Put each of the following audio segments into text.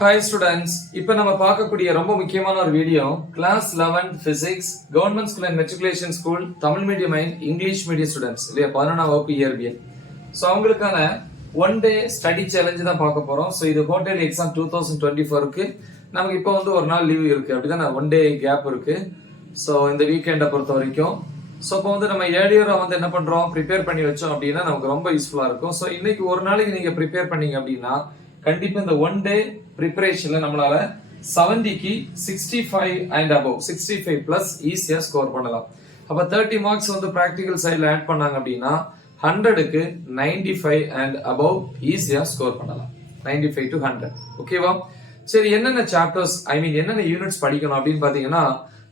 Hi students, இப்போ நம்ம பார்க்கக்கூடிய ரொம்ப முக்கியமான ஒரு video class 11th physics government school and matriculation school Tamil medium and English medium students இல்லையா 11ஆம் வகுப்பு இயற்பியல். ஸோ அவங்களுக்கான ஒன் டே ஸ்டடி சேலஞ்சு தான் பார்க்க போறோம். ஸோ இது குவார்டர்லி எக்ஸாம் 2024க்கு நமக்கு இப்போ வந்து ஒரு நாள் லீவ் இருக்கு, அப்படிதான் ஒன் டே கேப் இருக்கு. ஸோ இந்த வீக்கெண்டை பொறுத்த வரைக்கும் ஸோ இப்போ வந்து நம்ம ஏர்லியரா வந்து என்ன பண்றோம், ப்ரிப்பேர் பண்ணி வச்சோம் அப்படின்னா நமக்கு ரொம்ப யூஸ்ஃபுல்லா இருக்கும். ஸோ இன்னைக்கு ஒரு நாளைக்கு நீங்க ப்ரிப்பேர் பண்ணீங்க அப்படின்னா கண்டிப்பா இந்த ஒன் டே ப்ரிப்பரேஷன்ல நம்மளால 70க்கு 65 அண்ட் அபவ் 65 பிளஸ் ஈஸியா ஸ்கோர் பண்ணலாம். அப்ப 30 மார்க்ஸ் வந்து பிராக்டிகல் சைட்ல ஆட் பண்ணாங்க அப்படின்னா 100க்கு 95 அண்ட் அபவ் ஈஸியா ஸ்கோர் பண்ணலாம். 95 to 100. ஓகேவா? சரி, என்னென்ன சாப்டர்ஸ் என்னென்ன யூனிட்ஸ் படிக்கணும் அப்படின்னு பாத்தீங்கன்னா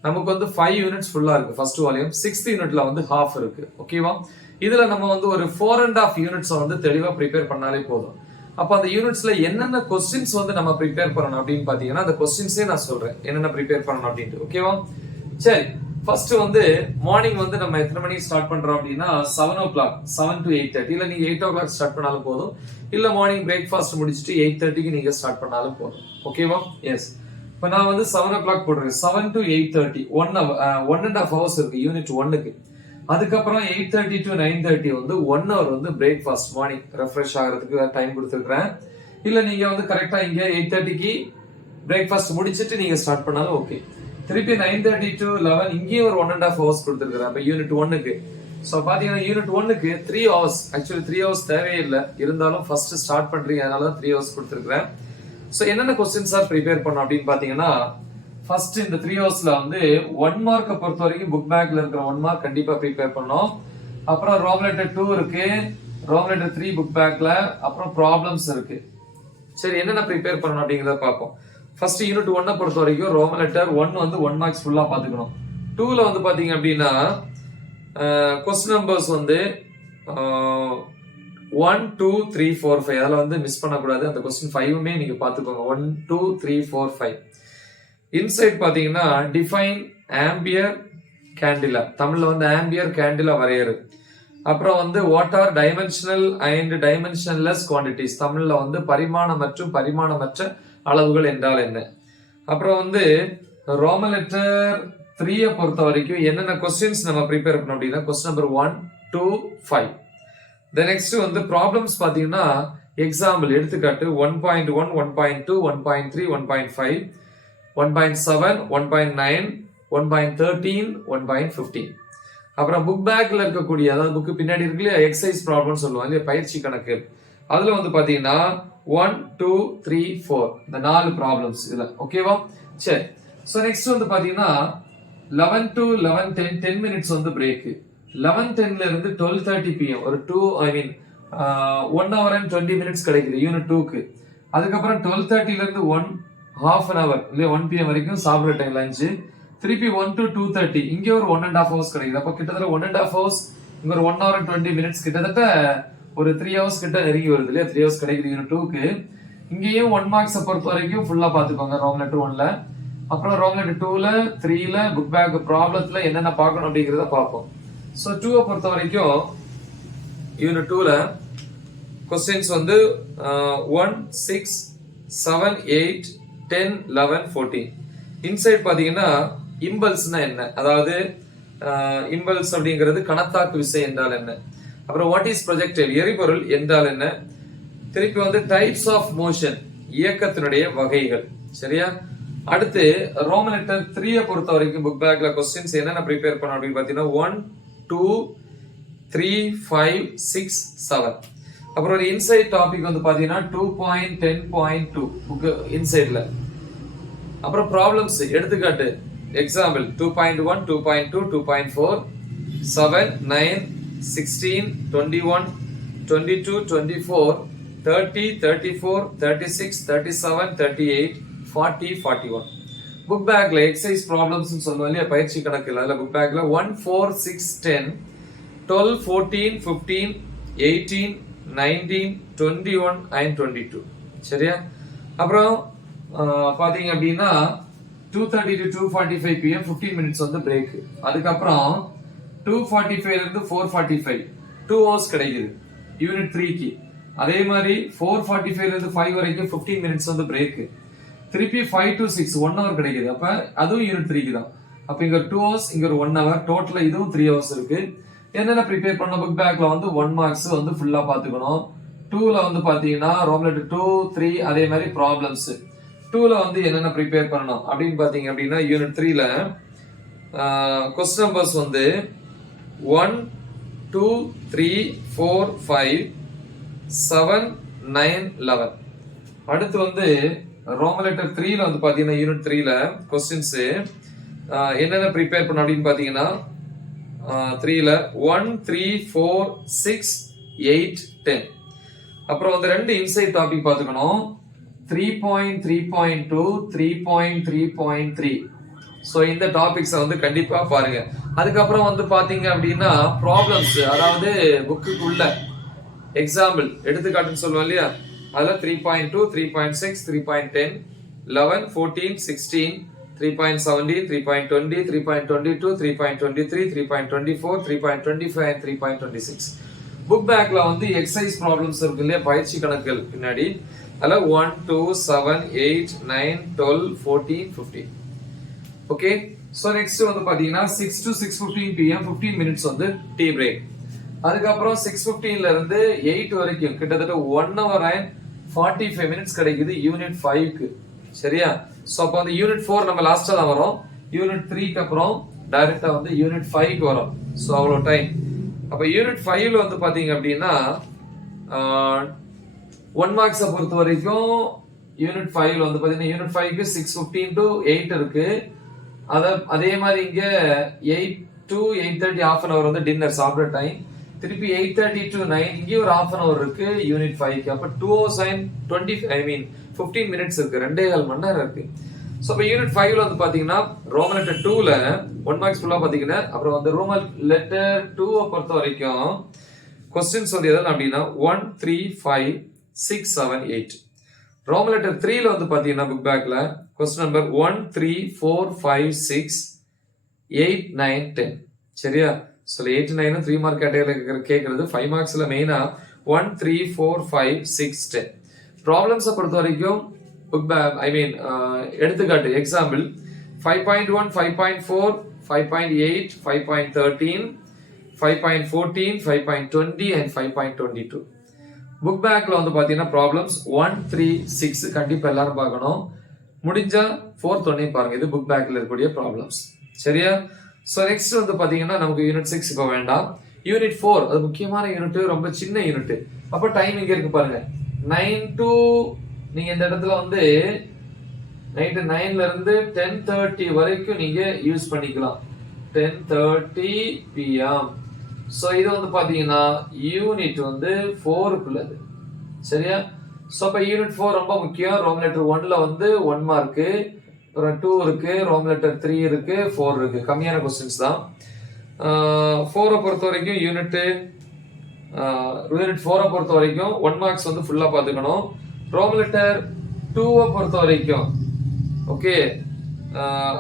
நமக்கு வந்து 5 யூனிட்ஸ் ஃபுல்லா இருக்கு ஃபர்ஸ்ட் வால்யூம். 6th யூனிட்ல வந்து ஹாஃப் இருக்கு. ஓகேவா? இதுல நம்ம வந்து ஒரு 4.5 யூனிட்ஸ் வந்து தெளிவா ப்ரிப்பேர் பண்ணாலே போதும். அப்ப அந்த யூனிட்ஸ்ல என்னென்ன கொஸ்டின்ஸ் வந்து நம்ம ப்ரிப்பேர் பண்ணணும் அப்படின்னு பாத்தீங்கன்னா அந்த கொஸ்டின்ஸே நான் சொல்றேன் என்னென்ன ப்ரிப்பேர் பண்ணணும் அப்படின்ட்டு. ஓகேவா? சரி, ஃபர்ஸ்ட் வந்து மார்னிங் வந்து நம்ம எத்தனை மணிக்கு ஸ்டார்ட் பண்றோம் அப்படின்னா 7 o'clock 7 to 8:30. இல்ல நீங்க 8 o'clock ஸ்டார்ட் பண்ணாலும் போதும், இல்ல மார்னிங் பிரேக்ஃபாஸ்ட் முடிச்சுட்டு 8:30க்கு நீங்க ஸ்டார்ட் பண்ணாலும் போதும். ஓகேவா? எஸ். இப்ப நான் வந்து 7 o'clock போடுறேன். 7 to 8:30 1.5 hours இருக்கு யூனிட் 1க்கு. அதுக்கப்புறம் 8:30 to 9:30 வந்து 1 hour வந்து பிரேக்ஃபாஸ்ட் மார்னிங் ரெஃப்ரெஷ் ஆகிறதுக்கு டைம் கொடுத்துருக்கேன். இல்ல நீங்க வந்து கரெக்டா இங்க 8:30க்கு பிரேக்ஃபாஸ்ட் முடிச்சிட்டு நீங்க ஸ்டார்ட் பண்ணாலும் ஓகே. திருப்பி 9:30 to 11 இங்கேயும் ஒரு 1.5 hours கொடுத்துருக்கேன் அப்ப யூனிட் 1க்கு. ஸோ பாத்தீங்கன்னா யூனிட் 1க்கு 3 hours, ஆக்சுவலி 3 hours தேவையில்லை, இருந்தாலும் ஃபர்ஸ்ட் ஸ்டார்ட் பண்றீங்க அதனால 3 hours கொடுத்துருக்கேன். ஸோ என்னென்ன கொஸ்டின்ஸா ப்ரிப்பேர் பண்ணோம் அப்படின்னு பாத்தீங்கன்னா ஃபர்ஸ்ட் இந்த 3 ஹவர்ஸ்ல வந்து 1 மார்க்கை பொறுத்த வரைக்கும் புக் பேக்ல இருக்கிற 1 மார்க் கண்டிப்பா ப்ரிப்பேர் பண்ணோம். அப்புறம் ரோம் லெட்டர் 2 இருக்கு, ரோம் லெட்டர் 3 புக் பேக்ல, அப்புறம் ப்ராப்ளம்ஸ் இருக்கு. சரி, என்னென்ன ப்ரிப்பேர் பண்ணணும் அப்படிங்கறத பார்ப்போம். ஃபர்ஸ்ட் யூனிட் 1 பொறுத்த வரைக்கும் ரோம் லெட்டர் 1 வந்து 1 மார்க்ஸ் ஃபுல்லா பாத்துக்கணும். 2ல வந்து பாத்தீங்க அப்படின்னா கொஸ்டின் நம்பர்ஸ் வந்து 1 2 3 4 5 அதெல்லாம் வந்து மிஸ் பண்ணக்கூடாது. அந்த கொஸ்டின் 5மே நீங்க பாத்துக்கோங்க. 1 2 3 4 5. இன்சைட் பாத்தீங்கன்னா டிஃபைன் ஆம்பியர் கேண்டிலா, தமிழ்ல வந்து ஆம்பியர் கேண்டிலா வரையறு. அப்புறம் வந்து what are dimensional and dimensionless quantities, தமிழ்ல வந்து பரிமாணம் மற்றும் பரிமாணமற்ற அளவுகள் என்றால் என்ன. அப்புறம் வந்து ரோமன் லெட்டர் 3 பொறுத்த வரைக்கும் என்னென்ன கொஸ்டின்ஸ் நம்ம ப்ரிப்பேர் பண்ணோம் அப்படின்னா கொஸ்டின் நம்பர் 1 2 5. நெக்ஸ்ட் வந்து ப்ராப்ளம்ஸ் பாத்தீங்கன்னா எக்ஸாம்பிள் எடுத்துக்காட்டு 1.1 1.2 1.3 1.5 1.7 1.9 1.13 1.15. அப்புறம் புக் பேக்ல இருக்கக்கூடிய, அதாவது புக்கு பின்னாடி இருக்கு எக்ஸசைஸ் ப்ராப்ளம் சொல்லுவாங்க இல்லையா, பயிற்சி கணக்கு, அதுல வந்து பாத்தீங்கன்னா 1 2 3 4 இந்த 4 ப்ராப்ளம்ஸ் இதுல. ஓகேவா? சரி, சோ நெக்ஸ்ட் வந்து பாத்தீங்கன்னா 11 to 11:10 10 மினிட்ஸ் வந்து பிரேக். 11:10ல இருந்து 12:30 PM ஒரு 1 hour and 20 minutes கிடைக்குது யூனிட் 2க்கு. அதுக்கப்புறம் 12:30ல இருந்து 1.5 hour இல்ல 1 PM வரைக்கும் சாப்பிடுற டைம் லஞ்ச். திருப்பி 1 to 2:30 இங்க ஒரு 1.5 hours கிடைக்குது. அப்ப கிட்டத்தட்ட 1.5 hours இங்க ஒரு 1 hour and 20 minutes, கிட்டத்தட்ட ஒரு 3 hours கிட்ட நெருங்கி வருது இல்லையா. 3 hours கிடைக்குது யூனிட் 2க்கு. இங்கேயும் 1 மார்க்ஸ் பொறுத்த வரைக்கும் ஃபுல்லா பாத்துக்கோங்க ரோம் லெட்டர் 1ல. அப்புறம் ரோம் லெட்டர் 2ல 3ல புக் பேக் ப்ராப்ளத்துல என்னென்ன பார்க்கணும் அப்படிங்கறத பார்ப்போம். சோ 2 பொறுத்த வரைக்கும் யூனிட் 2ல கொஸ்டின்ஸ் வந்து 1 6 7 8 10 11 14. இன்சைட் பாத்தீங்கன்னா இம்பல்ஸ்னா என்ன, அதாவது இம்பல்ஸ் அப்படிங்கிறது கணத்தாக்கு விசை என்றால் என்ன. அப்புறம் வாட் இஸ் ப்ரொஜெக்டைல், எரிபொருள் என்றால் என்ன. திருப்பி வந்து டைப்ஸ் ஆஃப் மோஷன், இயக்கத்தினுடைய வகைகள். சரியா? அடுத்து ரோமன் லெட்டர் 3 பொறுத்த வரைக்கும் புக் பேக்ல கொஸ்டின்ஸ் என்னென்ன ப்ரிப்பேர் பண்ணணும் அப்படின்னு பாத்தீங்கன்னா 1 2 3 5 6 7. அப்புறம் ஒரு இன்சைட் டாபிக் வந்து பாத்தீங்கன்னா 2.10.2 புக் இன்சைட்ல. அப்புறம் ப்ராப்ளம்ஸ் எடுத்துக்காட்டு எக்ஸாம்பிள் 2.1 2.2 2.4 7 9 16 21 22 24 30 34 36 37 38 40 41. புக் பேக்ல எக்ஸசைஸ் ப்ராப்ளம்ஸ் சொல்லுவோம் இல்லையா, பயிற்சி கணக்குல. அதுல புக் பேக்ல 1 4 6 10 12 14 15 18 19 21 and 22. சரியா? அப்புறம் பாத்தீங்க அப்படின்னா 2:30 to 2:45 PM 15 மினிட்ஸ் வந்து பிரேக். அதுக்கப்புறம் 2:45 இருந்து 4:45 2 hours கிடைக்குது யூனிட் 3க்கு. அதே மாதிரி 4:45 இருந்து 5 வரைக்கும் 15 மினிட்ஸ் வந்து பிரேக். திருப்பி 5 to 6 1 hour கிடைக்குது. அப்ப அதுவும் யூனிட் 3க்கு தான். அப்ப இங்க 2 hours இங்க ஒரு 1 hour டோட்டலா இதுவும் 3 hours இருக்கு. என்னென்ன ப்ரிப்பேர் பண்ண புக் பேக்ல வந்து 1 மார்க்ஸ் வந்து ஃபுல்லா பாத்துக்கணும். 2ல வந்து பாத்தீங்கன்னா ரோம் லெட்டர் 2 3 அதே மாதிரி ப்ராப்ளம்ஸ். 2ல வந்து என்னென்ன ப்ரிப்பேர் பண்ணணும் அப்படின்னு பாத்தீங்க அப்படின்னா யூனிட் 3ல क्वेश्चन நம்பர்ஸ் வந்து 1 2 3 4 5 7 9 11. அடுத்து வந்து ரோம் லெட்டர் 3ல வந்து பாத்தீங்கன்னா யூனிட் 3ல क्वेश्चंस என்னென்ன ப்ரிப்பேர் பண்ண அப்படின்னு பாத்தீங்கன்னா 3ல 1 3 4 6 8 10. அப்புறம் வந்து ரெண்டு இன்சைட் டாபிக் பாத்துக்கணும். 3.3.2 3.3.3. சோ இந்த டாபிக்ஸ் வந்து கண்டிப்பா பாருங்க. அதுக்கப்புறம் வந்து பாத்தீங்க அப்படின்னா ப்ராப்ளம்ஸ், அதாவது புக்குக்குள்ள எக்ஸாம்பிள் எடுத்துக்காட்டுன்னு சொல்லுவோம் இல்லையா, அதுல 3.2 3.6 3.10 11 14 16 3.17 3.20 3.22 3.23 3.24 3.25 and 3.26. புக் பேக்ல வந்து எக்ஸசைஸ் ப்ராப்ளம்ஸ் இருக்கு இல்லையா, பயிற்சி கணக்குகள் பின்னாடி, அதுல 1 2 7 8 9 12 14 15. ஓகே, சோ நெக்ஸ்ட் வந்து பாத்தீங்கன்னா 6 to 6:15 pm 15 minutes வந்து டீ பிரேக். அதுக்கப்புறம் 6:15ல இருந்து 8 வரைக்கும் கிட்டத்தட்ட 1 hour and 45 minutes கிடைக்குது யூனிட் 5க்கு. சரியா? சோ அப்ப வந்து யூனிட் 4 நம்ம லாஸ்டா தான் வரோம். யூனிட் 3க்கு அப்புறம் டைரக்டா வந்து யூனிட் 5க்கு வரோம். சோ அவ்வளவு டைம். அப்ப யூனிட் 5ல வந்து பாத்தீங்க அப்படின்னா 1 மார்க்ஸ் பொறுத்த வரைக்கும் யூனிட் 5ல வந்து பாத்தீங்கன்னா யூனிட் 5க்கு 6:15 to 8 இருக்கு. அதே மாதிரி இங்க 8 to 8:30 half an hour வந்து டின்னர் சாப்பிடுற டைம். திருப்பி 8:30 to 9 இங்க ஒரு half an hour இருக்கு யூனிட் 5க்கு. அப்ப 2 hours and 15 minutes இருக்கு, 2.5 மணி நேரம் இருக்கு. சோ அப்ப யூனிட் 5ல வந்து பாத்தீங்கன்னா ரோம் லெட்டர் 2ல 1 மார்க்ஸ் ஃபுல்லா பாத்தீங்கன்னா, அப்புறம் வந்து ரோம் லெட்டர் 2 பொறுத்த வரைக்கும் क्वेश्चंस வந்து எதெல்லாம் அப்படின்னா 1 3 5 6 7 8. ரோம் லெட்டர் 3ல வந்து பாத்தீங்கன்னா புக் பேக்ல क्वेश्चन நம்பர் 1 3 4 5 6 8 9 10. சரியா? சோ 8 9 3 மார்க் கேட்டகரியில கேக்குறது. 5 மார்க்ஸ்ல மெயினா 1 3 4 5 6 10. ப்ராப்ளம்ஸ் பொறுத்த வரைக்கும் புக் பேக் எடுத்துக்காட்டு எக்ஸாம்பிள் 5.1 5.4 5.8 5.13 5.14 5.20 and 5.22. புக் பேக்ல வந்து பாத்தீங்கன்னா ப்ராப்ளம்ஸ் 1 3 6 கண்டிப்பா எல்லாரும் பார்க்கணும். முடிஞ்சா 4th ஒண்ணே பாருங்க. இது புக் பேக்ல இருக்கக்கூடிய ப்ராப்ளம்ஸ். சரியா? சோ நெக்ஸ்ட் வந்து பாத்தீங்கன்னா நமக்கு யூனிட் 6 இப்ப வேண்டாம். யூனிட் 4 அது முக்கியமான யூனிட், ரொம்ப சின்ன யூனிட். அப்ப டைம் இங்க இருக்கு பாருங்க. 9 to நீங்க இந்த இடத்துல வந்து நைட் 9ல இருந்து 10:30 வரைக்கும் நீங்க யூஸ் பண்ணிக்கலாம். 10:30 pm. சோ இது வந்து பாத்தீங்கன்னா யூனிட் வந்து 4க்குள்ளது. சரியா? சோ அப்ப யூனிட் 4 ரொம்ப முக்கியம். ரோம் லெட்டர் 1ல வந்து 1 மார்க், அப்புறம் 2 இருக்கு, ரோம் லெட்டர் 3 இருக்கு, 4 இருக்கு. கம்மியான क्वेश्चंस தான். 4 பொறுத்த வரைக்கும் யூனிட் 4 பொறுத்த வரைக்கும் 1 மார்க்ஸ் வந்து ஃபுல்லா பாத்துக்கணும். ரோம் லெட்டர் 2 பொறுத்த வரைக்கும் ஓகே,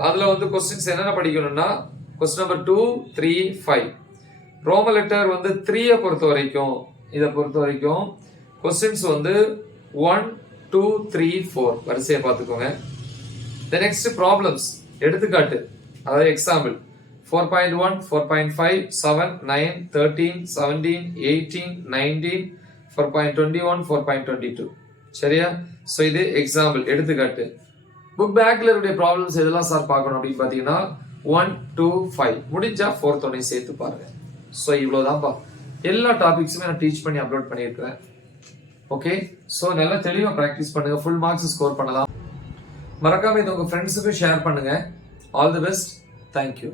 அதுல வந்து क्वेश्चंस என்னென்ன படிக்கணும்னா क्वेश्चन நம்பர் 2 3 5. ரோம் லெட்டர் வந்து 3 பொறுத்த வரைக்கும் இத பொறுத்த வரைக்கும் क्वेश्चंस வந்து 1 2 3 4 வரிசையை பாத்துக்கோங்க. The next problems எடுத்துக்காட்டு, அதாவது எக்ஸாம்பிள் 4.1 4.5 7 9 13 17 18 19 4.21 4.22. சரியா? சோ இது எக்ஸாம்பிள் எடுத்துக்காட்டு. புக் பேக்ல இருக்க ப்ராப்ளம்ஸ் எதெல்லாம் சார் பார்க்கணும் அப்படின்னு பாத்தீங்கன்னா 1 2 5 முடிஞ்சா 4th ஒண்ணே சேர்த்து பாருங்க. சோ இவ்வளவுதான்ப்பா. எல்லா டாபிக்ஸுமே நான் டீச் பண்ணி அப்லோட் பண்ணியிருக்கிறேன். ஓகே, சோ நல்லா தெளிவா பிராக்டிஸ் பண்ணுங்க, ஃபுல் மார்க்ஸ் ஸ்கோர் பண்ணலாம். மறக்காம இதை உங்க ஃப்ரெண்ட்ஸுக்கு ஷேர் பண்ணுங்க. All the best. தேங்க்யூ.